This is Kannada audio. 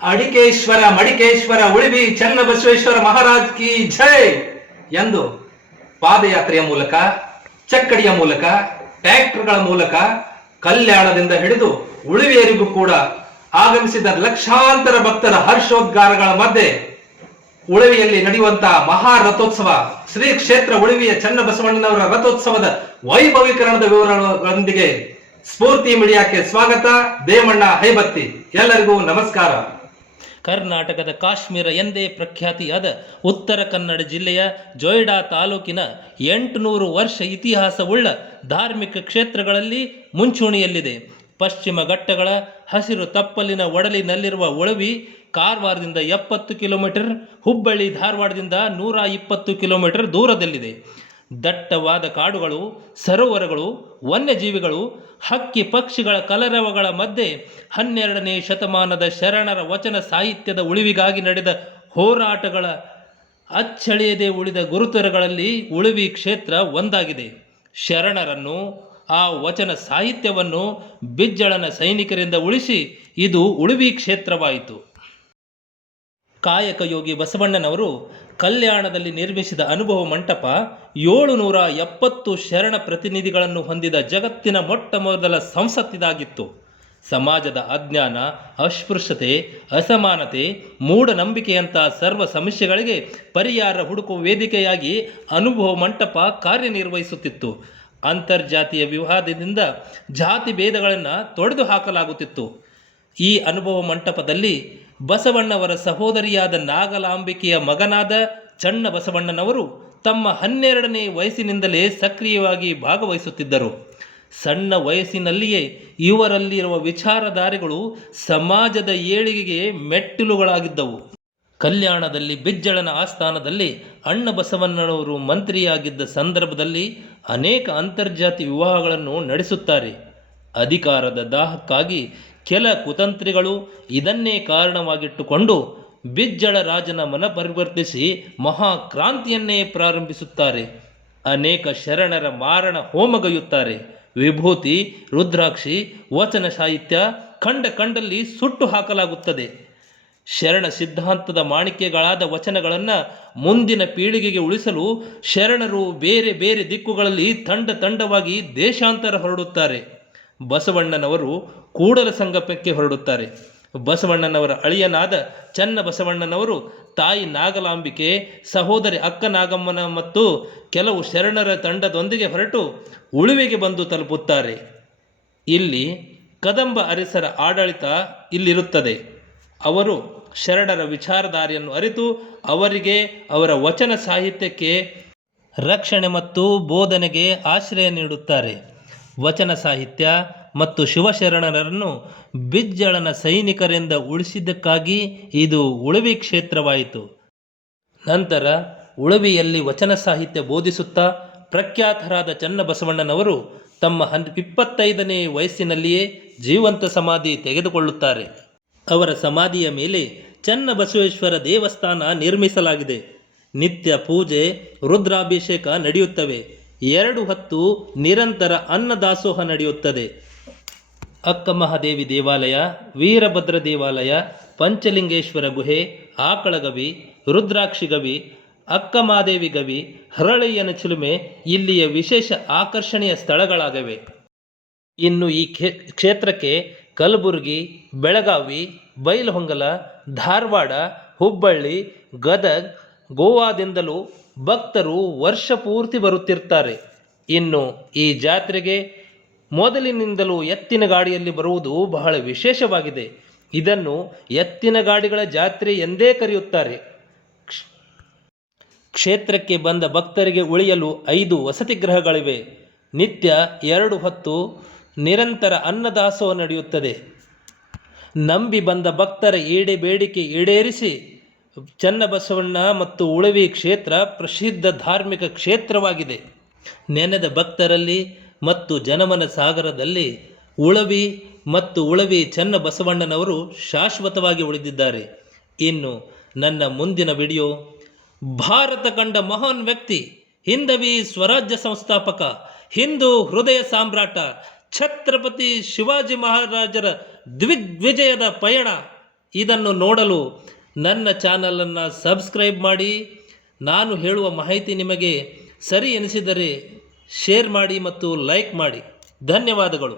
ಅಡಿಕೇಶ್ವರ ಮಡಿಕೇಶ್ವರ ಉಳಿವಿ ಚನ್ನಬಸವೇಶ್ವರ ಮಹಾರಾಜ್ ಕಿ ಜೈ ಎಂದು ಪಾದಯಾತ್ರೆಯ ಮೂಲಕ, ಚಕ್ಕಡಿಯ ಮೂಲಕ, ಟ್ರ್ಯಾಕ್ಟರ್ಗಳ ಮೂಲಕ ಕಲ್ಯಾಣದಿಂದ ಹಿಡಿದು ಉಳಿವಿಯರಿಗೂ ಕೂಡ ಆಗಮಿಸಿದ ಲಕ್ಷಾಂತರ ಭಕ್ತರ ಹರ್ಷೋದ್ಗಾರಗಳ ಮಧ್ಯೆ ಉಳಿವಿಯಲ್ಲಿ ನಡೆಯುವಂತಹ ಮಹಾರಥೋತ್ಸವ, ಶ್ರೀ ಕ್ಷೇತ್ರ ಉಳಿವಿಯ ಚನ್ನಬಸವಣ್ಣನವರ ರಥೋತ್ಸವದ ವೈಭವೀಕರಣದ ವಿವರಗಳೊಂದಿಗೆ ಸ್ಫೂರ್ತಿ ಮೀಡಿಯಾಕ್ಕೆ ಸ್ವಾಗತ. ದೇವಣ್ಣ ಹೈಬತ್ತಿ. ಎಲ್ಲರಿಗೂ ನಮಸ್ಕಾರ. ಕರ್ನಾಟಕದ ಕಾಶ್ಮೀರ ಎಂದೇ ಪ್ರಖ್ಯಾತಿಯಾದ ಉತ್ತರ ಕನ್ನಡ ಜಿಲ್ಲೆಯ ಜೊಯ್ಡಾ ತಾಲೂಕಿನ 800 ವರ್ಷ ಇತಿಹಾಸವುಳ್ಳ ಧಾರ್ಮಿಕ ಕ್ಷೇತ್ರಗಳಲ್ಲಿ ಮುಂಚೂಣಿಯಲ್ಲಿದೆ. ಪಶ್ಚಿಮ ಘಟ್ಟಗಳ ಹಸಿರು ತಪ್ಪಲಿನ ಒಡಲಿನಲ್ಲಿರುವ ಉಳವಿ ಕಾರವಾರದಿಂದ 70 ಕಿಲೋಮೀಟರ್, ಹುಬ್ಬಳ್ಳಿ ಧಾರವಾಡದಿಂದ 120 ಕಿಲೋಮೀಟರ್ ದೂರದಲ್ಲಿದೆ. ದಟ್ಟವಾದ ಕಾಡುಗಳು, ಸರೋವರಗಳು, ವನ್ಯಜೀವಿಗಳು, ಹಕ್ಕಿ ಪಕ್ಷಿಗಳ ಕಲರವಗಳ ಮಧ್ಯೆ 12ನೇ ಶತಮಾನದ ಶರಣರ ವಚನ ಸಾಹಿತ್ಯದ ಉಳಿವಿಗಾಗಿ ನಡೆದ ಹೋರಾಟಗಳ ಅಚ್ಚಳಿಯದೆ ಉಳಿದ ಗುರುತುಗಳಲ್ಲಿ ಉಳಿವಿ ಕ್ಷೇತ್ರ ಒಂದಾಗಿದೆ. ಶರಣರನ್ನು, ಆ ವಚನ ಸಾಹಿತ್ಯವನ್ನು ಬಿಜ್ಜಳನ ಸೈನಿಕರಿಂದ ಉಳಿಸಿ ಇದು ಉಳಿವಿ ಕ್ಷೇತ್ರವಾಯಿತು. ಕಾಯಕಯೋಗಿ ಬಸವಣ್ಣನವರು ಕಲ್ಯಾಣದಲ್ಲಿ ನಿರ್ಮಿಸಿದ ಅನುಭವ ಮಂಟಪ 770 ಶರಣ ಪ್ರತಿನಿಧಿಗಳನ್ನು ಹೊಂದಿದ ಜಗತ್ತಿನ ಮೊಟ್ಟ ಮೊದಲ ಸಂಸತ್ತಿದಾಗಿತ್ತು. ಸಮಾಜದ ಅಜ್ಞಾನ, ಅಸ್ಪೃಶ್ಯತೆ, ಅಸಮಾನತೆ, ಮೂಢನಂಬಿಕೆಯಂತಹ ಸರ್ವ ಸಮಸ್ಯೆಗಳಿಗೆ ಪರಿಹಾರ ಹುಡುಕುವ ವೇದಿಕೆಯಾಗಿ ಅನುಭವ ಮಂಟಪ ಕಾರ್ಯನಿರ್ವಹಿಸುತ್ತಿತ್ತು. ಅಂತರ್ಜಾತೀಯ ವಿವಾದದಿಂದ ಜಾತಿ ಭೇದಗಳನ್ನು ತೊಡೆದು ಹಾಕಲಾಗುತ್ತಿತ್ತು. ಈ ಅನುಭವ ಮಂಟಪದಲ್ಲಿ ಬಸವಣ್ಣವರ ಸಹೋದರಿಯಾದ ನಾಗಲಾಂಬಿಕೆಯ ಮಗನಾದ ಚನ್ನ ಬಸವಣ್ಣನವರು ತಮ್ಮ 12ನೇ ವಯಸ್ಸಿನಿಂದಲೇ ಸಕ್ರಿಯವಾಗಿ ಭಾಗವಹಿಸುತ್ತಿದ್ದರು. ಸಣ್ಣ ವಯಸ್ಸಿನಲ್ಲಿಯೇ ಇವರಲ್ಲಿರುವ ವಿಚಾರಧಾರೆಗಳು ಸಮಾಜದ ಏಳಿಗೆಗೆ ಮೆಟ್ಟಿಲುಗಳಾಗಿದ್ದವು. ಕಲ್ಯಾಣದಲ್ಲಿ ಬಿಜ್ಜಳನ ಆಸ್ಥಾನದಲ್ಲಿ ಅಣ್ಣ ಬಸವಣ್ಣನವರು ಮಂತ್ರಿಯಾಗಿದ್ದ ಸಂದರ್ಭದಲ್ಲಿ ಅನೇಕ ಅಂತರ್ಜಾತಿ ವಿವಾಹಗಳನ್ನು ನಡೆಸುತ್ತಾರೆ. ಅಧಿಕಾರದ ದಾಹಕ್ಕಾಗಿ ಕೆಲ ಕುತಂತ್ರಿಗಳು ಇದನ್ನೇ ಕಾರಣವಾಗಿಟ್ಟುಕೊಂಡು ಬಿಜ್ಜಳ ರಾಜನ ಮನ ಪರಿವರ್ತಿಸಿ ಮಹಾಕ್ರಾಂತಿಯನ್ನೇ ಪ್ರಾರಂಭಿಸುತ್ತಾರೆ. ಅನೇಕ ಶರಣರ ಮಾರಣ ಹೋಮಗೈಯುತ್ತಾರೆ. ವಿಭೂತಿ, ರುದ್ರಾಕ್ಷಿ, ವಚನ ಸಾಹಿತ್ಯ ಕಂಡಲ್ಲಿ ಸುಟ್ಟು ಹಾಕಲಾಗುತ್ತದೆ. ಶರಣ ಸಿದ್ಧಾಂತದ ಮಾಣಿಕ್ಯಗಳಾದ ವಚನಗಳನ್ನು ಮುಂದಿನ ಪೀಳಿಗೆಗೆ ಉಳಿಸಲು ಶರಣರು ಬೇರೆ ಬೇರೆ ದಿಕ್ಕುಗಳಲ್ಲಿ ತಂಡವಾಗಿ ದೇಶಾಂತರ ಹೊರಡುತ್ತಾರೆ. ಬಸವಣ್ಣನವರು ಕೂಡಲ ಸಂಗಮಕ್ಕೆ ಹೊರಡುತ್ತಾರೆ. ಬಸವಣ್ಣನವರ ಅಳಿಯನಾದ ಚನ್ನ ಬಸವಣ್ಣನವರು ತಾಯಿ ನಾಗಲಾಂಬಿಕೆ, ಸಹೋದರಿ ಅಕ್ಕ ನಾಗಮ್ಮನ ಮತ್ತು ಕೆಲವು ಶರಣರ ತಂಡದೊಂದಿಗೆ ಹೊರಟು ಉಳುವಿಗೆ ಬಂದು ತಲುಪುತ್ತಾರೆ. ಇಲ್ಲಿ ಕದಂಬ ಅರಸರ ಆಡಳಿತ ಇಲ್ಲಿರುತ್ತದೆ. ಅವರು ಶರಣರ ವಿಚಾರಧಾರೆಯನ್ನು ಅರಿತು ಅವರಿಗೆ, ಅವರ ವಚನ ಸಾಹಿತ್ಯಕ್ಕೆ ರಕ್ಷಣೆ ಮತ್ತು ಬೋಧನೆಗೆ ಆಶ್ರಯ ನೀಡುತ್ತಾರೆ. ವಚನ ಸಾಹಿತ್ಯ ಮತ್ತು ಶಿವಶರಣರನ್ನು ಬಿಜ್ಜಳನ ಸೈನಿಕರಿಂದ ಉಳಿಸಿದ್ದಕ್ಕಾಗಿ ಇದು ಉಳಿವಿ ಕ್ಷೇತ್ರವಾಯಿತು. ನಂತರ ಉಳಿವಿಯಲ್ಲಿ ವಚನ ಸಾಹಿತ್ಯ ಬೋಧಿಸುತ್ತಾ ಪ್ರಖ್ಯಾತರಾದ ಚನ್ನ ಬಸವಣ್ಣನವರು ತಮ್ಮ 25ನೇ ವಯಸ್ಸಿನಲ್ಲಿಯೇ ಜೀವಂತ ಸಮಾಧಿ ತೆಗೆದುಕೊಳ್ಳುತ್ತಾರೆ. ಅವರ ಸಮಾಧಿಯ ಮೇಲೆ ಚನ್ನ ಬಸವೇಶ್ವರ ದೇವಸ್ಥಾನ ನಿರ್ಮಿಸಲಾಗಿದೆ. ನಿತ್ಯ ಪೂಜೆ, ರುದ್ರಾಭಿಷೇಕ ನಡೆಯುತ್ತವೆ. 2 ಹೊತ್ತು ನಿರಂತರ ಅನ್ನದಾಸೋಹ ನಡೆಯುತ್ತದೆ. ಅಕ್ಕಮಹಾದೇವಿ ದೇವಾಲಯ, ವೀರಭದ್ರ ದೇವಾಲಯ, ಪಂಚಲಿಂಗೇಶ್ವರ ಗುಹೆ, ಆಕಳಗವಿ, ರುದ್ರಾಕ್ಷಿ ಗವಿ, ಅಕ್ಕಮಹಾದೇವಿ ಗವಿ, ಹರಳಯ್ಯನ ಚಿಲುಮೆ ಇಲ್ಲಿಯ ವಿಶೇಷ ಆಕರ್ಷಣೀಯ ಸ್ಥಳಗಳಾಗಿವೆ. ಇನ್ನು ಈ ಕ್ಷೇತ್ರಕ್ಕೆ ಕಲಬುರಗಿ, ಬೆಳಗಾವಿ, ಬೈಲಹೊಂಗಲ, ಧಾರವಾಡ, ಹುಬ್ಬಳ್ಳಿ, ಗದಗ್, ಗೋವಾದಿಂದಲೂ ಭಕ್ತರು ವರ್ಷ ಪೂರ್ತಿ ಬರುತ್ತಿರ್ತಾರೆ. ಇನ್ನು ಈ ಜಾತ್ರೆಗೆ ಮೊದಲಿನಿಂದಲೂ ಎತ್ತಿನ ಗಾಡಿಯಲ್ಲಿ ಬರುವುದು ಬಹಳ ವಿಶೇಷವಾಗಿದೆ. ಇದನ್ನು ಎತ್ತಿನ ಗಾಡಿಗಳ ಜಾತ್ರೆ ಎಂದೇ ಕರೆಯುತ್ತಾರೆ. ಕ್ಷೇತ್ರಕ್ಕೆ ಬಂದ ಭಕ್ತರಿಗೆ ಉಳಿಯಲು 5 ವಸತಿ ಗೃಹಗಳಿವೆ. ನಿತ್ಯ 2 ಹೊತ್ತು ನಿರಂತರ ಅನ್ನದಾಸೋಹ ನಡೆಯುತ್ತದೆ. ನಂಬಿ ಬಂದ ಭಕ್ತರ ಬೇಡಿಕೆ ಈಡೇರಿಸಿ ಚನ್ನಬಸವಣ್ಣ ಮತ್ತು ಉಳಿವಿ ಕ್ಷೇತ್ರ ಪ್ರಸಿದ್ಧ ಧಾರ್ಮಿಕ ಕ್ಷೇತ್ರವಾಗಿದೆ. ನೆನೆದ ಭಕ್ತರಲ್ಲಿ ಮತ್ತು ಜನಮನ ಸಾಗರದಲ್ಲಿ ಉಳವಿ ಮತ್ತು ಉಳವಿ ಚನ್ನ ಬಸವಣ್ಣನವರು ಶಾಶ್ವತವಾಗಿ ಉಳಿದಿದ್ದಾರೆ. ಇನ್ನು ನನ್ನ ಮುಂದಿನ ವಿಡಿಯೋ ಭಾರತ ಕಂಡ ಮಹಾನ್ ವ್ಯಕ್ತಿ, ಹಿಂದವಿ ಸ್ವರಾಜ್ಯ ಸಂಸ್ಥಾಪಕ, ಹಿಂದೂ ಹೃದಯ ಸಾಮ್ರಾಟ ಛತ್ರಪತಿ ಶಿವಾಜಿ ಮಹಾರಾಜರ ದಿಗ್ವಿಜಯದ ಪಯಣ ಇದನ್ನು ನೋಡಲು ನನ್ನ ಚಾನಲನ್ನು ಸಬ್ಸ್ಕ್ರೈಬ್ ಮಾಡಿ. ನಾನು ಹೇಳುವ ಮಾಹಿತಿ ನಿಮಗೆ ಸರಿ ಎನಿಸಿದರೆ ಶೇರ್ ಮಾಡಿ ಮತ್ತು ಲೈಕ್ ಮಾಡಿ. ಧನ್ಯವಾದಗಳು.